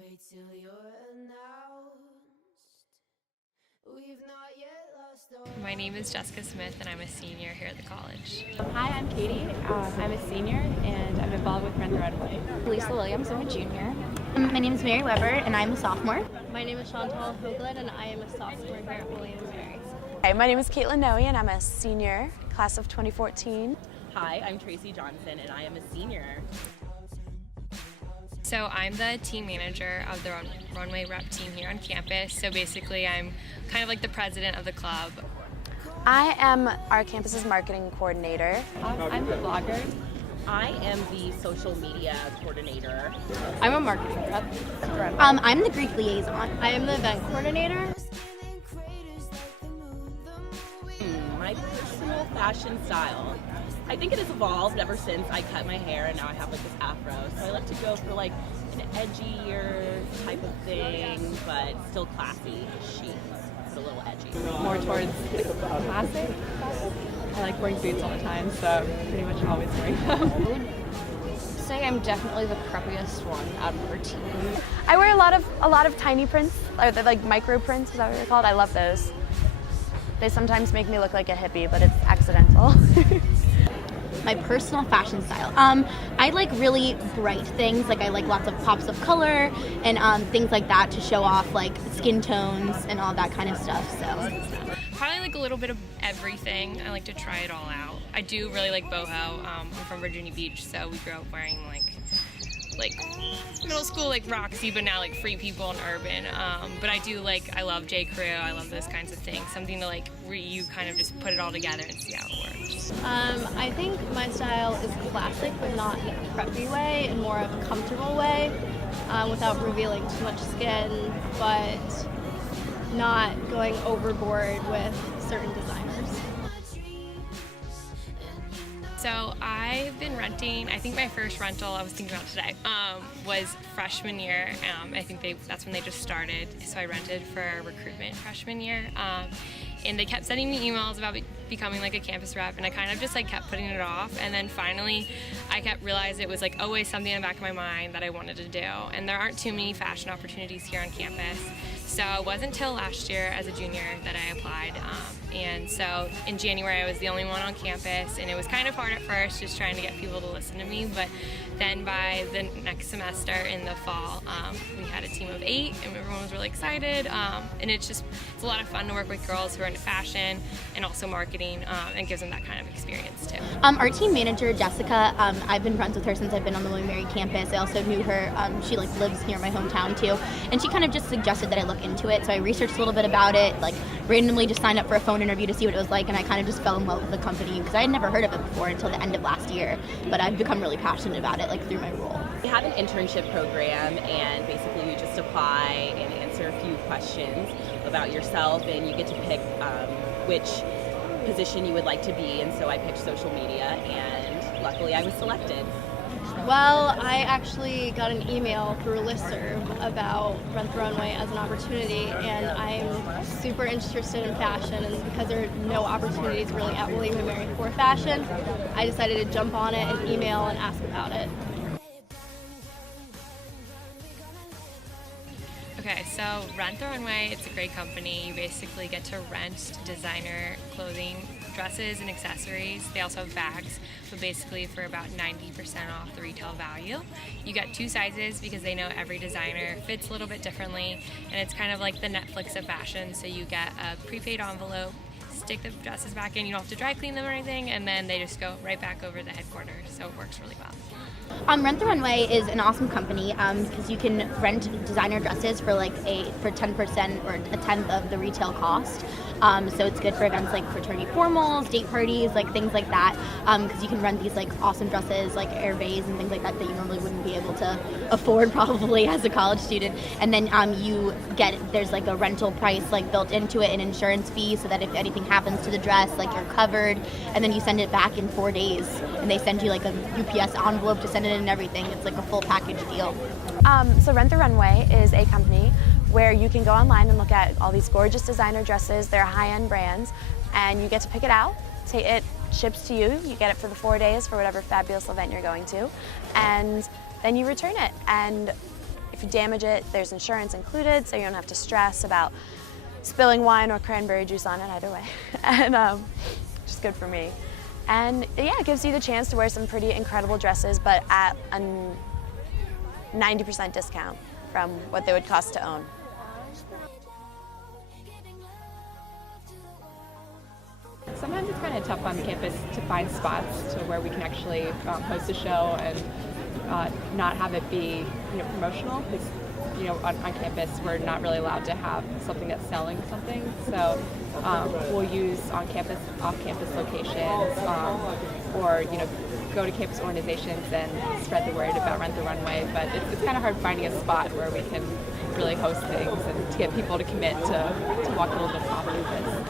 Wait till you're announced. We've not yet lost our... My name is Jessica Smith, and I'm a senior here at the college. Hi, I'm Katie. I'm a senior, and I'm involved with Runway. Lisa Williams, I'm a junior. My name is Mary Weber, and I'm a sophomore. My name is Chantal Hoagland, and I am a sophomore here at Williams-Mary. Hi, my name is Caitlin Noe, and I'm a senior, class of 2014. Hi, I'm Tracy Johnson, and I am a senior. So I'm the team manager of the Runway rep team here on campus. So basically I'm kind of like the president of the club. I am our campus's marketing coordinator. I'm the blogger. I am the social media coordinator. I'm a marketing rep. I'm the Greek liaison. I am the event coordinator. My personal fashion style. I think it has evolved ever since I cut my hair and now I have like this afro. So I like to go for like an edgier type of thing, but still classy, chic, but a little edgy. More towards the classic. I like wearing boots all the time, so pretty much always wearing them. I would say I'm definitely the preppiest one out of our team. I wear a lot of tiny prints, or like micro prints, is that what they're called? I love those. They sometimes make me look like a hippie, but it's accidental. My personal fashion style. I like really bright things. Like I like lots of pops of color and things like that to show off like skin tones and all that kind of stuff. So Probably like a little bit of everything. I like to try it all out. I do really like boho. I'm from Virginia Beach, so we grew up wearing like middle school like Roxy, but now like Free People and Urban. But I love J. Crew. I love those kinds of things. Something to like where you kind of just put it all together and see how it works. I think my style is classic, but not in a preppy way, and more of a comfortable way, without revealing too much skin, but not going overboard with certain designers. So I've been renting, I think my first rental I was thinking about today was freshman year. I think that's when they just started. So I rented for recruitment freshman year. And they kept sending me emails about becoming like a campus rep, and I kind of just like kept putting it off. And then finally I kept realizing it was like always something in the back of my mind that I wanted to do. And there aren't too many fashion opportunities here on campus. So it wasn't until last year as a junior that I applied. And so in January I was the only one on campus, and it was kind of hard at first just trying to get people to listen to me. But then by the next semester in the fall, we had a team of 8 and everyone was really excited. And it's a lot of fun to work with girls who are into fashion and also marketing, and gives them that kind of experience too. our team manager, Jessica, I've been friends with her since I've been on the Williams-Mary campus. I also knew her. She like lives near my hometown too, and she kind of just suggested that I look into it. So I researched a little bit about it, like randomly just signed up for a phone interview to see what it was like, and I kind of just fell in love with the company because I had never heard of it before until the end of last year. But I've become really passionate about it like through my role. We have an internship program, and basically you just apply and answer a few questions about yourself, and you get to pick which position you would like to be. And so I picked social media, and luckily I was selected. Well, I actually got an email through a listserv about Rent the Runway as an opportunity, and I'm super interested in fashion, and because there are no opportunities really at Williams-Mary for fashion, I decided to jump on it and email and ask about it. Okay, so Rent the Runway, it's a great company. You basically get to rent designer clothing, dresses, and accessories. They also have bags, but basically for about 90% off the retail value. You get 2 sizes because they know every designer fits a little bit differently, and it's kind of like the Netflix of fashion. So you get a prepaid envelope, stick the dresses back in, you don't have to dry clean them or anything, and then they just go right back over the headquarters, so it works really well. Rent the Runway is an awesome company because you can rent designer dresses for 10% or a tenth of the retail cost. So it's good for events like fraternity formals, date parties, like things like that. Because you can rent these like awesome dresses, like Hervés and things like that that you normally wouldn't be able to afford probably as a college student. And then there's like a rental price like built into it, an insurance fee, so that if anything happens to the dress, like you're covered. And then you send it back in 4 days, and they send you like a UPS envelope to send it in and everything. It's like a full package deal. So Rent the Runway is a company where you can go online and look at all these gorgeous designer dresses. They're high-end brands, and you get to pick it out. It ships to you. You get it for the 4 days for whatever fabulous event you're going to, and then you return it. And if you damage it, there's insurance included, so you don't have to stress about spilling wine or cranberry juice on it, either way. And which is good for me. And yeah, it gives you the chance to wear some pretty incredible dresses, but at a 90% discount from what they would cost to own. Sometimes it's kind of tough on campus to find spots to where we can actually host a show and not have it be, promotional, because on campus we're not really allowed to have something that's selling something. So we'll use on-campus, off-campus locations, or go to campus organizations and spread the word about Rent the Runway. But it's kind of hard finding a spot where we can really host things and to get people to commit to walk a little bit off campus.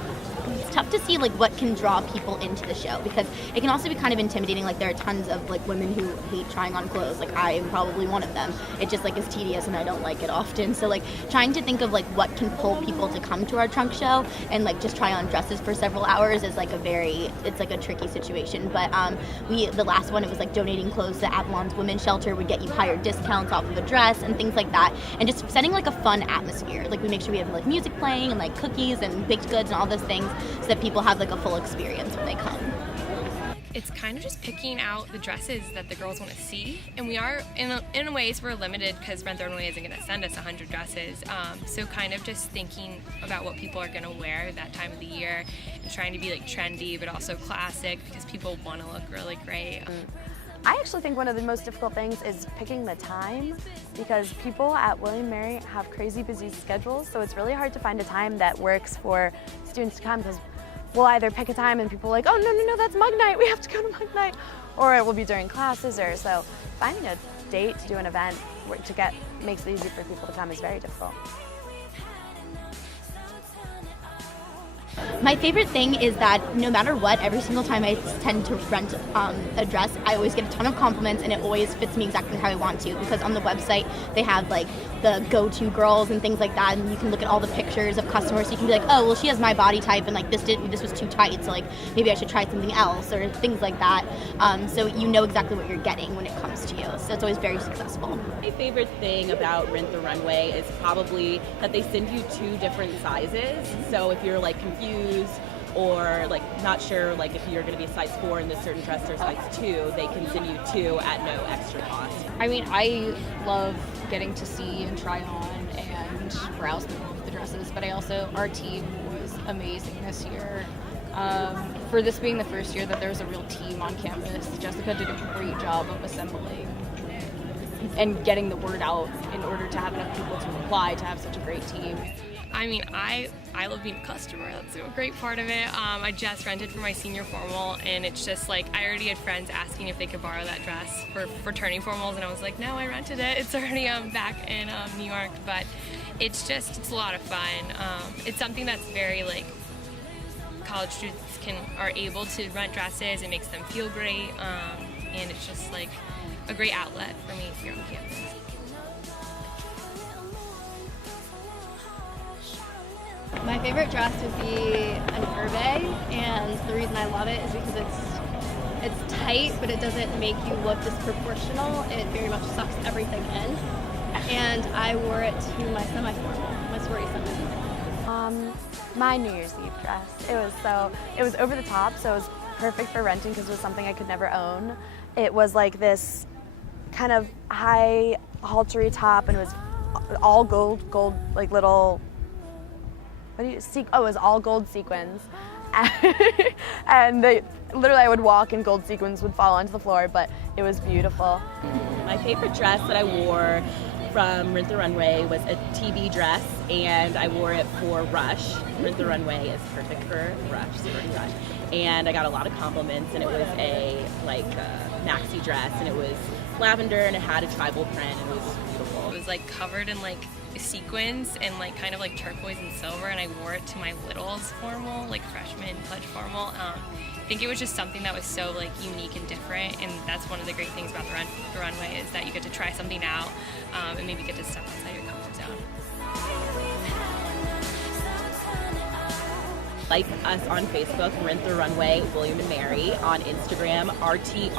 It's tough to see what can draw people into the show, because it can also be kind of intimidating. There are tons of women who hate trying on clothes. I am probably one of them. It just is tedious and I don't like it often. So trying to think of what can pull people to come to our trunk show and just try on dresses for several hours is a tricky situation. But the last one, it was donating clothes to Avalon's women's shelter would get you higher discounts off of a dress and things like that, and just setting a fun atmosphere. We make sure we have music playing and cookies and baked goods and all those things, so that people have a full experience when they come. It's kind of just picking out the dresses that the girls want to see, and we are in ways we're limited because Rent the Runway isn't going to send us 100 dresses. So kind of just thinking about what people are going to wear that time of the year and trying to be trendy but also classic, because people want to look really great. I actually think one of the most difficult things is picking the time, because people at William & Mary have crazy busy schedules, so it's really hard to find a time that works for students to come, because we'll either pick a time and people are like, oh, no, that's mug night, we have to go to mug night, or it will be during classes, or so finding a date to do an event makes it easy for people to come is very difficult. My favorite thing is that no matter what, every single time I tend to rent a dress, I always get a ton of compliments, and it always fits me exactly how I want to, because on the website they have the go-to girls and things like that, and you can look at all the pictures of customers, so you can be like, oh, well, she has my body type, and this was too tight, so maybe I should try something else, or things like that. So you know exactly what you're getting when it comes to you, so it's always very successful. My favorite thing about Rent the Runway is probably that they send you 2 different sizes. So if you're confused or not sure if you're going to be a size 4 in this certain dress or size 2, they can send you 2 at no extra cost. I love getting to see and try on and browse the dresses, but our team was amazing this year. For this being the first year that there was a real team on campus, Jessica did a great job of assembling and getting the word out in order to have enough people to apply to have such a great team. I love being a customer. That's a great part of it. I just rented for my senior formal, and it's just I already had friends asking if they could borrow that dress for fraternity formals, and I was like, no, I rented it. It's already back in New York, but it's a lot of fun. It's something that's very college students are able to rent dresses. It makes them feel great, and it's just a great outlet for me here on campus. My favorite dress would be an Hervé, and the reason I love it is because it's tight, but it doesn't make you look disproportional. It very much sucks everything in. And I wore it to my semi-formal, my sorority semi-formal. My New Year's Eve dress. It was over the top, so it was perfect for renting because it was something I could never own. It was this kind of high haltery top, and it was all gold little. It was all gold sequins, and literally I would walk and gold sequins would fall onto the floor, but it was beautiful. My favorite dress that I wore from Rent the Runway was a TB dress, and I wore it for Rush. Rent the Runway is perfect for Rush, sorority Rush. And I got a lot of compliments, and it was a maxi dress, and it was lavender, and it had a tribal print, and it was beautiful. It was covered in sequins and kind of turquoise and silver, and I wore it to my littles formal, freshman pledge formal. I think it was just something that was so unique and different, and that's one of the great things about the runway is that you get to try something out and maybe get to step outside your comfort zone. Like us on Facebook, Rent the Runway, William & Mary. On Instagram, RTR_WM.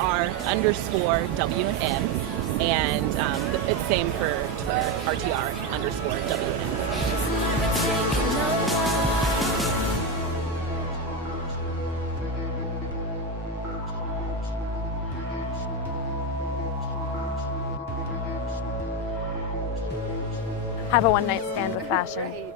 And it's same for Twitter, RTR_WN. Have a one-night stand with fashion.